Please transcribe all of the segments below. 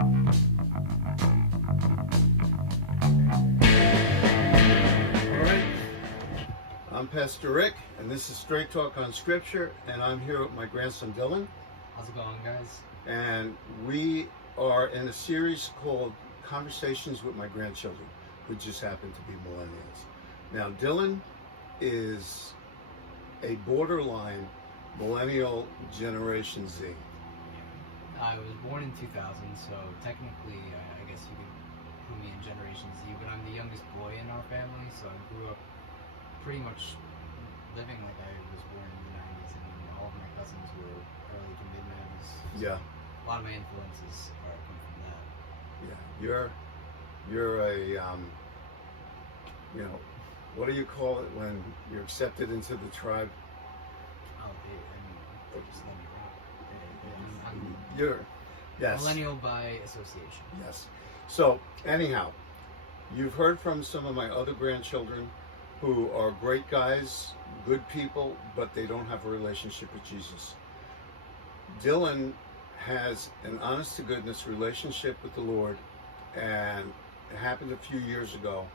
Alright, I'm Pastor Rick, and this is Straight Talk on Scripture, and I'm here with my grandson Dylan, How's it going, guys? and we are in a series called Conversations with My Grandchildren, who just happen to be millennials. Now, Dylan is a borderline millennial Generation Z. I was born in 2000, so technically, I guess you could put me in Generation Z, but I'm the youngest boy in our family, so I grew up pretty much living like I was born in the 90s. I mean, all of my cousins were early to mid-90s. So Yeah. a lot of my influences come from that. Yeah, you're a you know, what do you call it when you're accepted into the tribe? Oh, they just let me rock. I'm You're, yes. millennial by association. Yes. So, anyhow, you've heard from some of my other grandchildren who are great guys, good people, but they don't have a relationship with Jesus. Dylan has an honest-to-goodness relationship with the Lord, and it happened a few years ago.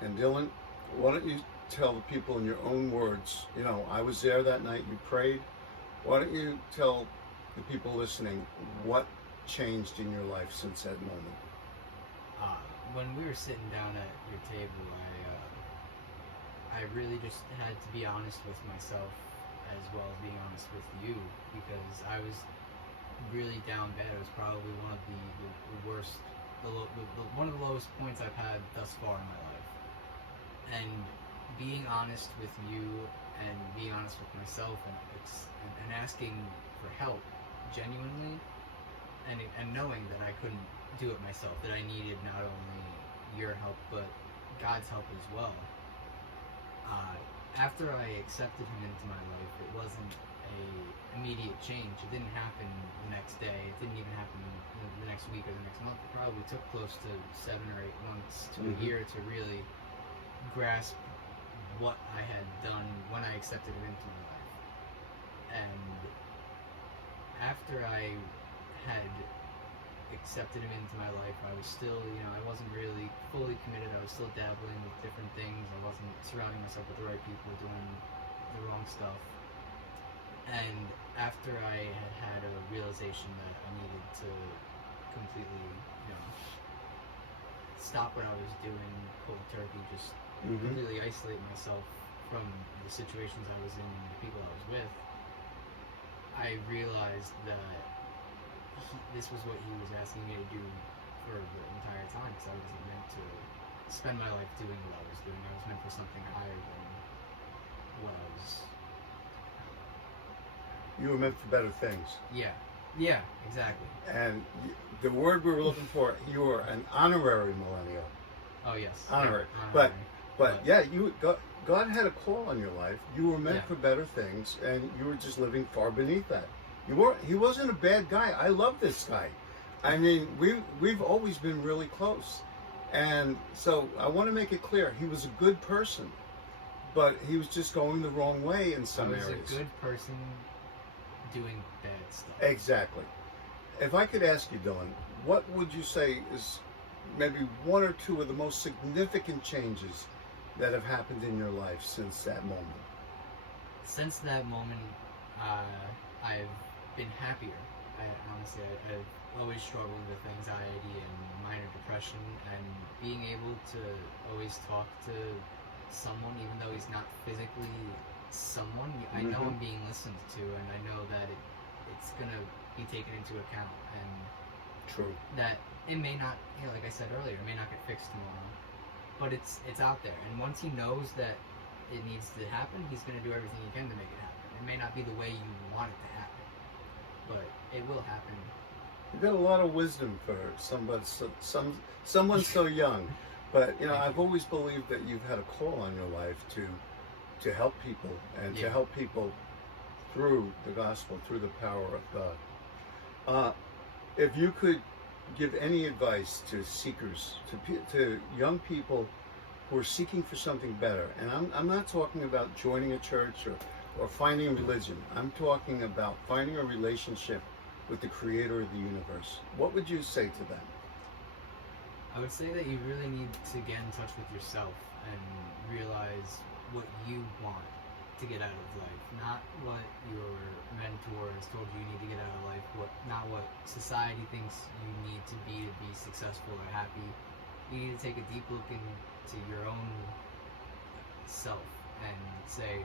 And Dylan, why don't you tell the people in your own words, you know, I was there that night, you prayed. Why don't you tell the people listening what changed in your life since that moment? When we were sitting down at your table, I really just had to be honest with myself as well as being honest with you, because I was really down bad. It was probably one of the worst, one of the lowest points I've had thus far in my life. And being honest with you and being honest with myself and asking for help genuinely, and knowing that I couldn't do it myself, that I needed not only your help but God's help as well. After I accepted him into my life, it wasn't a immediate change. It didn't happen the next day. It didn't even happen the next week or the next month. It probably took close to 7 or 8 months to a year to really grasp what I had done when I accepted him into my life. And after I had accepted him into my life, I was still, I wasn't really fully committed. I was still dabbling with different things. I wasn't surrounding myself with the right people, doing the wrong stuff. And after I had a realization that I needed to completely, stop what I was doing cold turkey, just completely isolate myself from the situations I was in and the people I was with, I realized that this was what he was asking me to do for the entire time, because I wasn't meant to spend my life doing what I was doing. I was meant for something higher than what I was. You were meant for better things. Yeah, exactly. And the word we were looking for, you were an honorary millennial. Oh, yes. Honorary. Yeah, But yeah, God had a call on your life. You were meant Yeah. for better things, and you were just living far beneath that. He wasn't a bad guy. I love this guy. I mean, we've always been really close. And so I want to make it clear, he was a good person, but he was just going the wrong way in some areas. I was a good person doing bad stuff. Exactly. If I could ask you, Dylan, what would you say is maybe one or two of the most significant changes that have happened in your life since that moment? Since that moment, I've been happier. I've always struggled with anxiety and minor depression, and being able to always talk to someone, even though he's not physically someone, I know I'm being listened to, and I know that it's gonna be taken into account, and True. that it may not, like I said earlier, it may not get fixed tomorrow, but it's out there, and once he knows that it needs to happen, he's gonna do everything he can to make it happen. It may not be the way you want it to happen, but it will happen. You've got a lot of wisdom for someone so young, but I've always believed that you've had a call on your life to help people and to help people through the gospel, through the power of God. If you could give any advice to seekers, to young people who are seeking for something better, and I'm not talking about joining a church or finding religion. I'm talking about finding a relationship with the creator of the universe, what would you say to them? I would say that you really need to get in touch with yourself and realize what you want to get out of life, not what your mentor has told you need to get out of life, not what society thinks you need to be successful or happy. You need to take a deep look into your own self and say,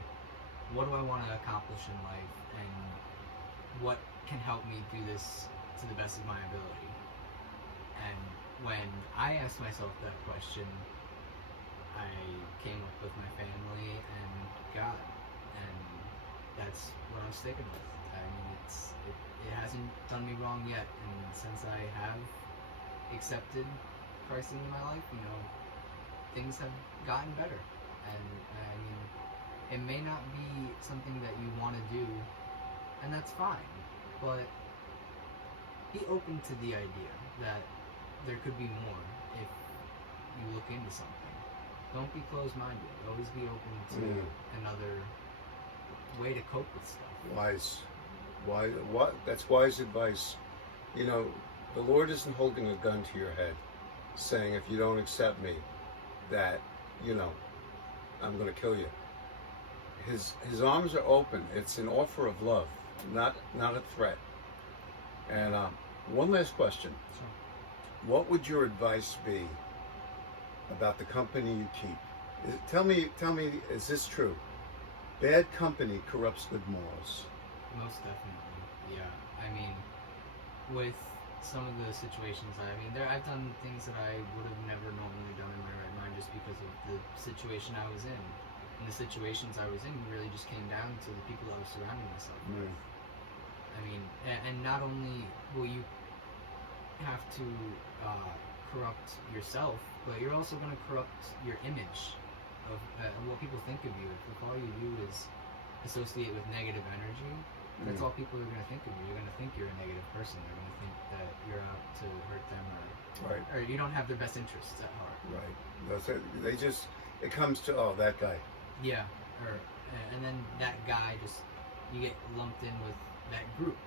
what do I want to accomplish in life, and what can help me do this to the best of my ability? And when I asked myself that question, I came up with my family and God, and that's what I'm sticking with. I mean, it hasn't done me wrong yet, and since I have accepted Christ into my life, things have gotten better. And I mean, it may not be something that you want to do, and that's fine, but be open to the idea that there could be more if you look into something. Don't be closed-minded. Always be open to another way to cope with stuff. Wise. What? That's wise advice. The Lord isn't holding a gun to your head, saying, if you don't accept me, that, I'm going to kill you. His arms are open. It's an offer of love, not a threat. And one last question. Sure. What would your advice be about the company you keep? Tell me, is this true? Bad company corrupts good morals. Most definitely, yeah. I mean, with some of the situations, I've done things that I would have never normally done in my right mind just because of the situation I was in. And the situations I was in really just came down to the people that I was surrounding myself with. I mean, and not only will you have to corrupt yourself, but you're also going to corrupt your image of what people think of you. If all you do is associate with negative energy, that's all people are going to think of you. They're going to think you're a negative person. They're going to think that you're out to hurt them, or you don't have their best interests at heart. Right. It comes to, that guy. Yeah. And then that guy you get lumped in with that group,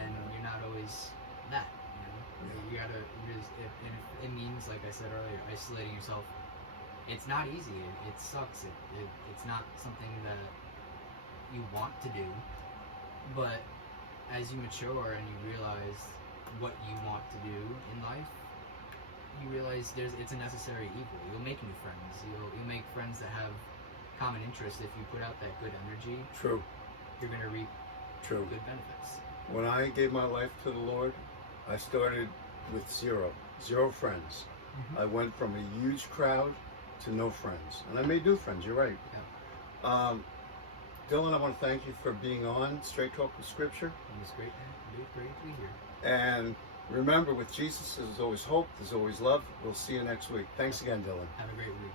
and you're not always that. You gotta if it means, like I said earlier, isolating yourself. It's not easy. It sucks. It's not something that you want to do. But as you mature and you realize what you want to do in life, you realize it's a necessary evil. You'll make new friends. You'll make friends that have common interests. If you put out that good energy, True. you're gonna reap True. good benefits. When I gave my life to the Lord, I started with zero friends. I went from a huge crowd to no friends, and I made new friends. You're right. Yeah. Dylan, I want to thank you for being on Straight Talk with Scripture. It was great to be here. And remember, with Jesus, there's always hope, there's always love. We'll see you next week. Thanks again, Dylan. Have a great week.